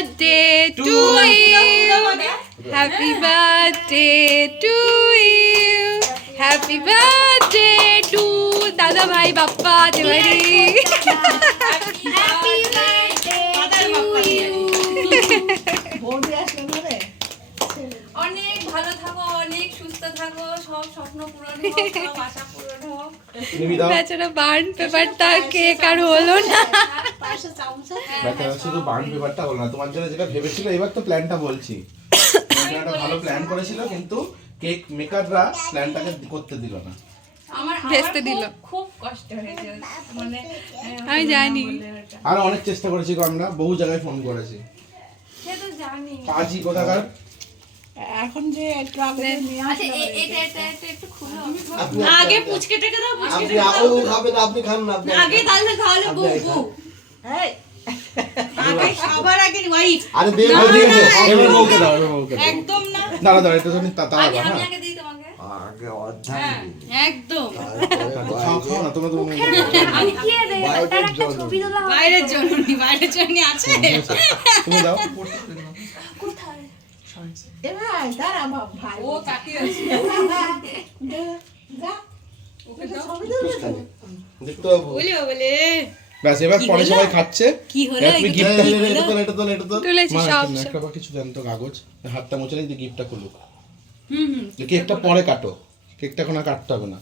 birthday to you. Happy birthday to you. Happy birthday to দাদা ভাই Bappa দেবারি. Happy birthday to you. অনেক ভালো থাকো, অনেক সুস্থ থাকো, সব স্বপ্ন পূরণ হোক, সব আশা পূরণ হোক। বেচারা বার্ন পেপারটা কেক আর হলো না। বেচারা শুধু বার্ন পেপারটা হলো না, তোমার জন্য যেটা ভেবেছিল এবার তো প্ল্যানটা বলছি। একটা ভালো প্ল্যান করেছিল কিন্তু কেক মেকাররা প্ল্যানটাকে করতে দিল না। আমার ভেস্তে দিল, খুব কষ্ট হয়েছে মানে আমি জানি। আর অনেক চেষ্টা করেছি গো, আমরা বহু জায়গায় ফোন করেছি। সে তো জানি। পাজি কোথাকার এখন যে ট্রাভেলে নিয়ে আসলে এটা একটু খুলো। আগে পুচকে থেকে দাও, পুচকে আপনি খাবেন, আপনি খান না, আপনি আগে তাহলে খাওয়ালে বউ বউ এই আগে সবার আগে ওয়াইফ আরে দেব ঠিক আছে, এবার বউকে দাও, এবার বউকে দাও। একদম না, দাঁড়া দাঁড়া, এটা তুমি তাড়াবা আমি হ্যাঁ। আগে দিই তোমাকে। আগে অধ্যায় একদম খাও খাও না, তোমরা আমি কি রে ওটার একটা ছবি তোলা হবে। বাইরের জন্য আছে। তুমি দাও। কোথায়? এ ভাই দাঁড়া ভাই ও তাকিয়ে আছে। যা ওকে দাও। ছবি তুলবে তো? দেখতে পাবো। বলে ব্যাস এবার পরে সবাই খাচ্ছে। কি হলো এবার তুমি গিফটটা এটা তো তুলেছি মা সব। একটা বা কিছু দেন তো কাগজ, হাতটা মুছে নিয়ে গিফটটা খুলুক। হুম কেকটা পরে কাটো, কেকটা এখন আর কাটতে হবে না।